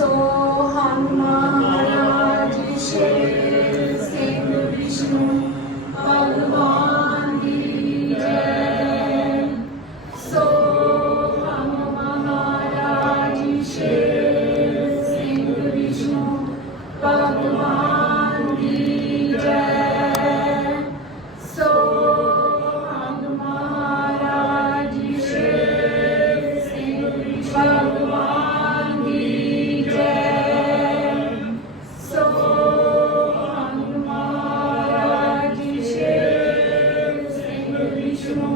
सो हम महाराज शेर सिंह विष्णु भगवान की जय। सो हम महाराज शेर सिंह विष्णु भगवान की जय। सो हम महाराज शेर सिंह विष्णु भगवान की जय। सो हम महाराज शेर सिंह विष्णु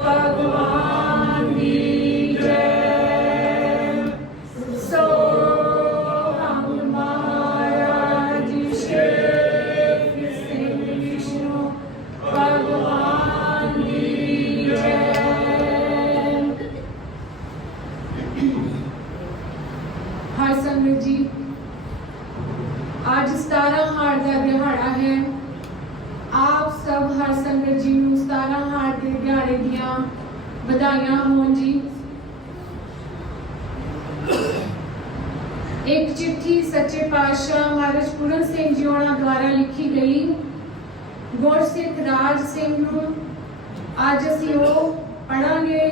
भगवान की जय। सो हम महाराज शेर सिंह विष्णु भगवान की जय। हाय संगत जी, आज 17 हाड़ का दिहाड़ा है। आप सब हर संगत जी ਨੂੰ 17 हाड़ के दिहाड़े दियां ਵਧਾਈਆਂ ਹੋਣ जी। एक चिट्ठी सच्चे पातशाह महाराज पूरन सिंह जी होना द्वारा लिखी गई गुरसिख राज सिंह ਨੂੰ ਅੱਜ ਅਸੀਂ ਉਹ ਪੜਾਂਗੇ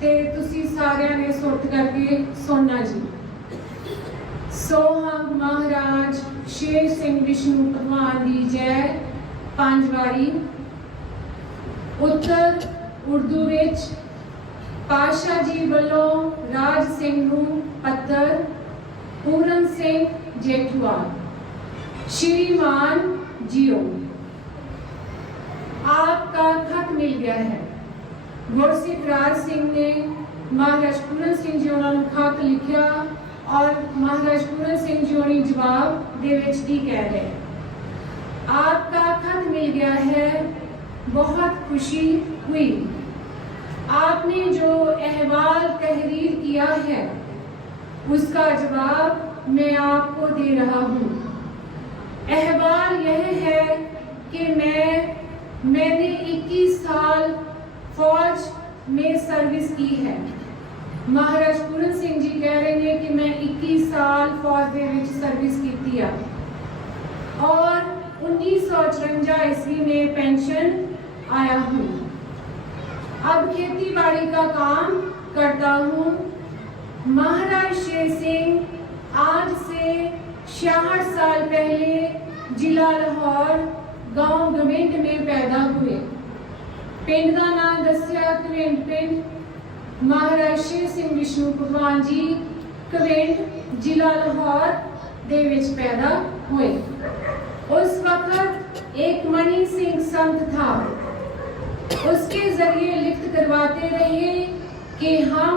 ਤੇ ਤੁਸੀਂ ਸਾਰਿਆਂ ਨੇ ਸੁਰਤ ਕਰਕੇ ਸੁਣਨਾ ਜੀ। सो हम महाराज शेर सिंह विष्णु भगवान की जय। 5 वारी उत्तर उर्दू विच पातशाह जी वालों राज सिंह नूं पत्र पूरन सिंह जेठुआ श्रीमान जियो, आपका खत मिल गया है। गुरसिख राज सिंह ने महाराज पूरन सिंह जी उन्होंने खत लिखा और महाराज पूरन सिंह जी होनी जवाब दे विच की कह रहे, आपका खत मिल गया है, बहुत खुशी हुई। आपने जो अहवाल तहरीर किया है उसका जवाब मैं आपको दे रहा हूँ। अहवाल यह है कि मैंने 21 साल फौज में सर्विस की है। महाराज पूरन सिंह जी कह रहे हैं कि मैं 21 साल फौज के विच सर्विस की है और 1954 ईस्वी में पेंशन आया हूँ। अब खेती बाड़ी का काम करता हूँ। महाराज शेर सिंह आज से 66 साल पहले जिला लाहौर गांव गविंड में पैदा हुए। पिंड का नाम दसिया गविंड पिंड। महाराज शेर सिंह विष्णु भगवान जी गविंड जिला लाहौर दे विच पैदा हुए। उस वक्त एक मणि सिंह संत था, उसके जरिए लिखत करवाते रहे कि हम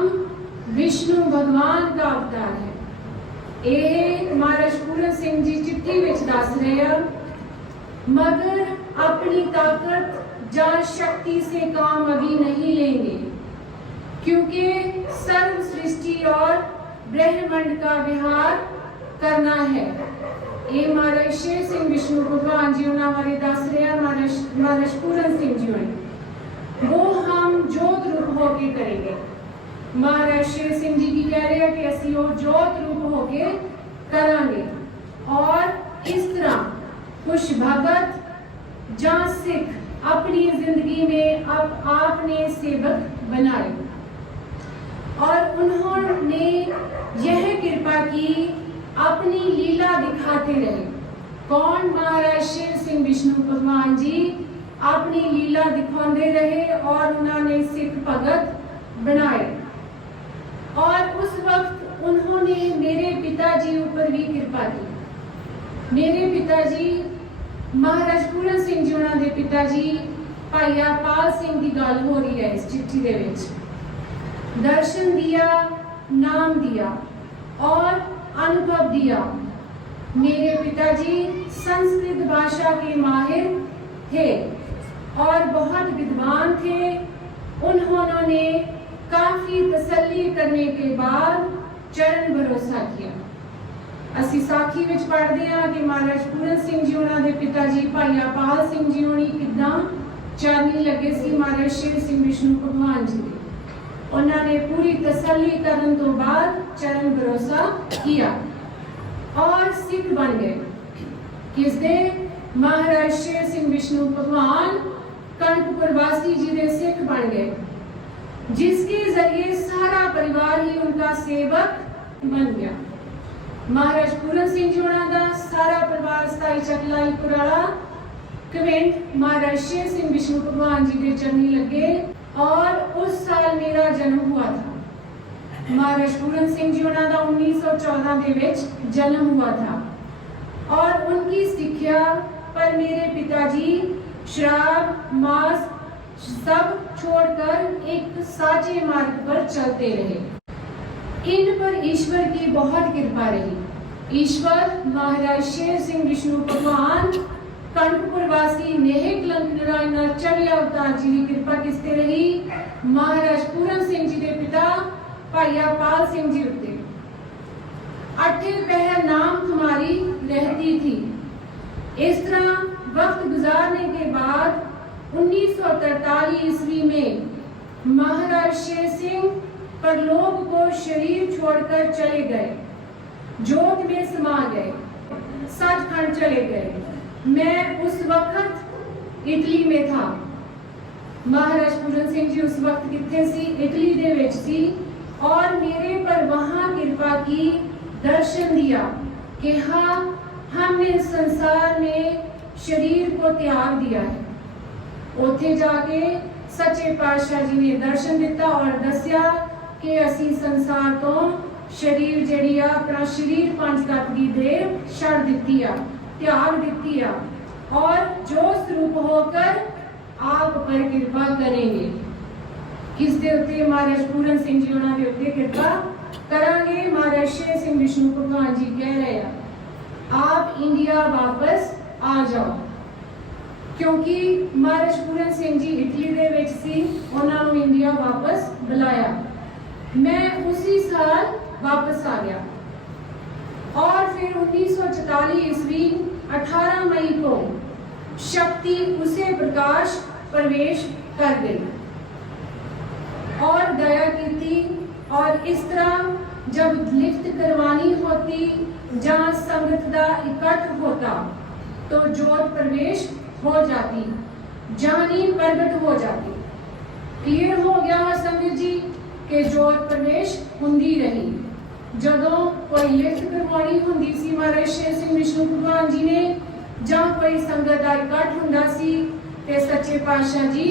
विष्णु भगवान का अवतार है। यह महाराज पूरन सिंह जी चिट्ठी विच दस रहे हैं, मगर अपनी ताकत या शक्ति से काम अभी नहीं लेंगे, क्योंकि सर्व सृष्टि और ब्रह्मांड का विहार करना है। ये महाराज शेर सिंह विष्णु भगवान जी उन्होंने दस रहे हैं। महाराज पूरन सिंह जी ने वो हम जोत रूप होके करेंगे। महाराज शेर सिंह जी की कह रहे हैं कि असी वो जोत रूप होके करांगे और इस तरह कुछ भगत या सिख अपनी जिंदगी में अब आपने सेवक बनाए और उन्होंने यह कृपा की अपनी लीला दिखाते रहे। कौन? महाराज शेर सिंह विष्णु भगवान जी अपनी लीला दिखाते रहे और उन्होंने सिख भगत बनाए। और उस वक्त उन्होंने मेरे पिताजी ऊपर भी कृपा की। मेरे पिताजी महाराज पूरन सिंह जी उन्होंने पिताजी भाई अरपाल सिंह की गल हो रही है इस चिट्ठी दे विच। दर्शन दिया, नाम दिया और अनुभव दिया। मेरे पिताजी संस्कृत भाषा के माहिर थे और बहुत विद्वान थे। उन्होंने काफी तसल्ली करने के बाद चरण भरोसा किया। असी साखी विच पढ़ते हैं कि महाराज पूरन सिंह जी उन्होंने पिताजी भाई अरपाल सिंह जी होनी किदां चानी लगे सी महाराज शेर सिंह विष्णु भगवान जी दे। उन्होंने पूरी तसल्ली करने तो बाद चरण भरोसा किया। और सिख बन गए। किसदे? महाराज शेर सिंह विष्णु भगवान कनकपुर वासी जी दे सिख बन गए, जिसके जरिए सारा परिवार ही उनका सेवक बन गया। महाराज पूरन सिंह जी होना दा सारा परिवार स्थाई चकलाई पुराला कमेंट महाराज शेर सिंह विष्णु भगवान जी के चरनी लगे और उस साल मेरा जन्म हुआ था। महाराज पूरन सिंह जी होना दा 1914 दे विच जन्म हुआ था और उनकी सिक्ख्या पर मेरे पिताजी शराब मांस सब छोड़कर एक साचे मार्ग पर चलते रहे। इन पर ईश्वर की बहुत कृपा रही। ईश्वर महाराज शेर सिंह विष्णु भगवान कनकपुर वासी नेह कलंक नारायण चढ़े अवतार जी की कृपा किसते रही? महाराज पूरन सिंह जी के पिता भाई पाल सिंह जी उत्ते। अठे पहर नाम तुम्हारी रहती थी। इस तरह वक्त गुजारने के बाद 1943 ईस्वी में महाराज शेर सिंह परलोक को शरीर छोड़कर चले गए, जोत में समा गए, सचखंड चले गए। मैं उस वक्त इटली में था। महाराज पूरन सिंह जी उस वक्त किथे सी? इटली दे विच सी और मेरे पर वहां कृपा की, दर्शन दिया कि हाँ हमने संसार में शरीर को त्याग दिया है। उथे जाके सच्चे पातशाह जी ने दर्शन दिता और दसिया कि असी संसार तो शरीर जड़ी आ अपना शरीर पंच तत्व की देह छड़ दिती आ, त्याग दिती आ और जो स्वरूप होकर आप पर कृपा करेंगे। किस दे उत्ते? महाराज पूरन सिंह जी होना दे उत्ते कृपा करांगे। महाराज शेर सिंह विष्णु भगवान जी कह रहे हैं आप इंडिया वापस आ जाओ, क्योंकि महाराज पूरन सिंह जी इटली दे विच सी, उन्हां नूं इंडिया वापस बुलाया। मैं उसी साल वापस आ गया और फिर 1944 ईस्वी 18 मई को शक्ति उसे प्रकाश प्रवेश कर गई और दया की थी। और इस तरह जब लिफ्ट करवानी होती, जहाँ संगत का इकट्ठ होता तो जोत प्रवेश हो जाती, जानी प्रगट हो जाती। क्लियर हो गया संगत जी कि जोत प्रवेश हुंदी रही। जदों कोई लिफ्ट करवानी हुंदी सी महाराज शेर सिंह विष्णु भगवान जी ने, जहाँ कोई संगत का इकट्ठ हुंदा सी ते सच्चे पातशाह जी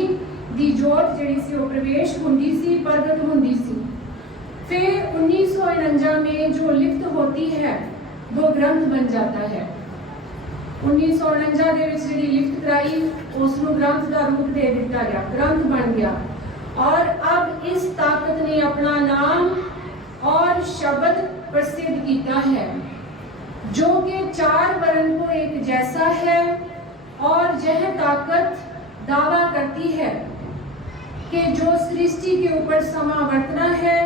दी जोत जिहड़ी सी वो प्रवेश हुंदी सी, प्रगट हुंदी सी। फिर 1949 में जो लिफ्ट होती है वो ग्रंथ बन जाता है। 1949 दे विच जिहड़ी लिफ्ट कराई उसनूं ग्रंथ का रूप दे दिता गया, ग्रंथ बन गया और अब इस ताकत ने अपना नाम और शब्द प्रसिद्ध किया है, जो कि चार वर्ण को एक जैसा है और यह ताकत दावा करती है कि जो सृष्टि के ऊपर समा वर्तना है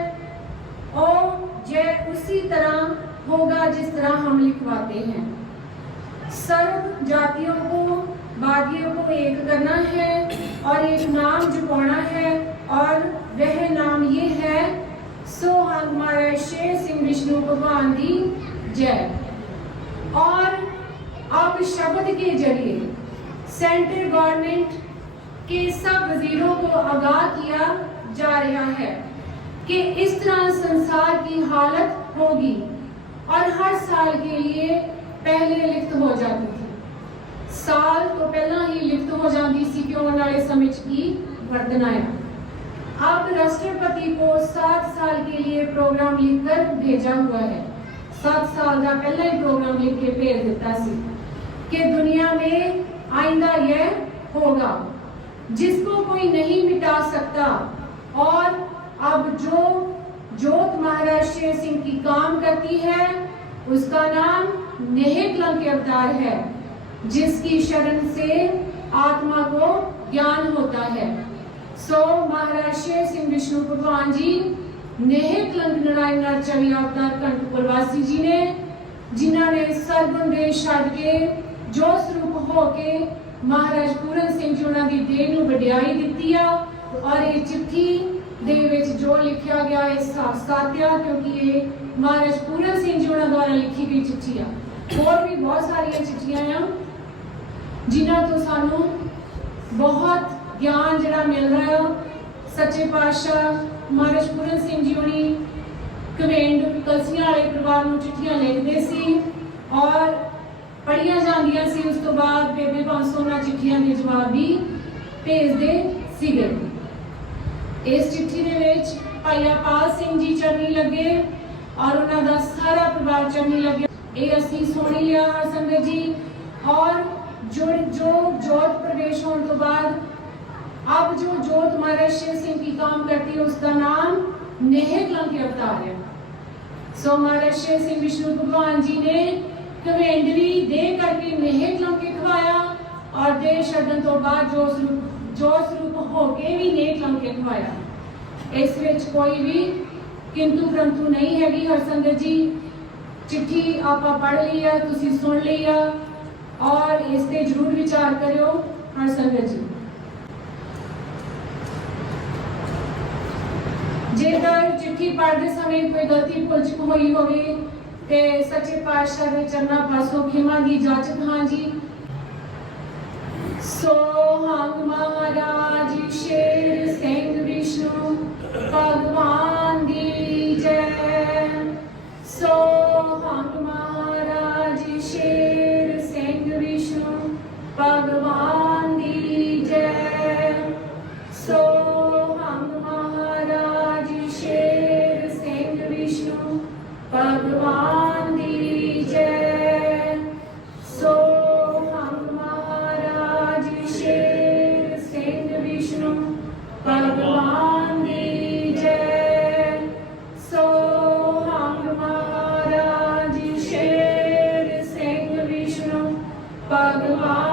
और यह उसी तरह होगा जिस तरह हम लिखवाते हैं। सर्व जातियों को वादियों को एक करना है और एक नाम जुटाना है और वह नाम ये है सो हमारे शेर सिंह विष्णु भगवान की जय। और अब शब्द के जरिए सेंट्रल गवर्नमेंट के सब वजीरों को आगाह किया जा रहा है कि इस तरह संसार की हालत होगी और हर साल के लिए पहले लिफ्ट हो जाती थी। साल तो पहला ही लिफ्ट हो जाती सी क्यों वाले समय की वर्धन आया। अब राष्ट्रपति को 7 साल के लिए प्रोग्राम लिखकर भेजा हुआ है। 7 साल का पहला ही प्रोग्राम लिख के भेज देता सी कि दुनिया में आइंदा यह होगा जिसको कोई नहीं मिटा सकता। और अब जो जोत महाराज शेर सिंह की काम करती है उसका नाम नेह कलंक अवतार है, जिसकी शरण से आत्मा को ज्ञान होता है। सो महाराज शेर सिंह विष्णु भगवान जी नेह कलंक नारायण चढ़े अवतार कनकपुर वासी जी ने, जिन्होंने सरगुण देश छड़ के जो स्वरूप होके महाराज पूरन सिंह जी उन्होंने देह नूं वडियाई दित्ती आ। और ये चिट्ठी दे विच जो लिखा गया है साफ साथिया, क्योंकि ये महाराज पूरन सिंह जी उन्होंने द्वारा लिखी गई चिट्ठी आ। और भी बहुत सारिया चिट्ठियां आ जिन्हों तो सानू बहुत ज्ञान जिहड़ा मिल रहा है। सच्चे पातशाह महाराज पूरन सिंह जी उन्हीं कवेंड कलसियां वाले परिवार में चिट्ठियां लिखते सी और पढ़िया जांदियां सी। उस तो बाद बेबे बांसो उन्हां चिट्ठियां के जवाब भी भेजते सीगे। इस चिट्ठी दे विच भाई अपाल सिंह जी चरनी लगे और उन्हां दा सारा परिवार चरनी लगे। ये असीं सुन लिया संगत जी। और जो जोत प्रवेश होने तो बाद अब जो जोत महाराज शिव सिंह की काम करती है उसका नाम नेह कलंकी अवतार है। सो महाराज शिव सिंह विष्णु भगवान जी ने कवेंडरी दे करके नेह कलंकी खवाया और दे छड्डण तो बाद जो स्वरूप होके भी नेह कलंकी खवाया। इस विच कोई भी किंतु परंतु नहीं हैगी। हर संगत जी चिट्ठी आपा पढ़ ली है, तुसी सुन ली है और इस ते जरूर विचार करियो। हर संगत जी जेकर चिट्ठी पढ़ते समय कोई गलती भुल चुक हुई होगी ते सच्चे पातशाह दे चरना पासों खिमा दी जाचक हां जी। सोहंग महाराज शेर सिंह विष्णु भगवान दी जय। सोहंग महाराज शेर सिंह विष्णु भगवान दी जय। सोहंग महाराज शेर सिंह विष्णु भगवान दी जय। सोहंग महाराज शेर सिंह विष्णु भगवान दी जय। सोहंग महाराज शेर सिंह विष्णु भगवान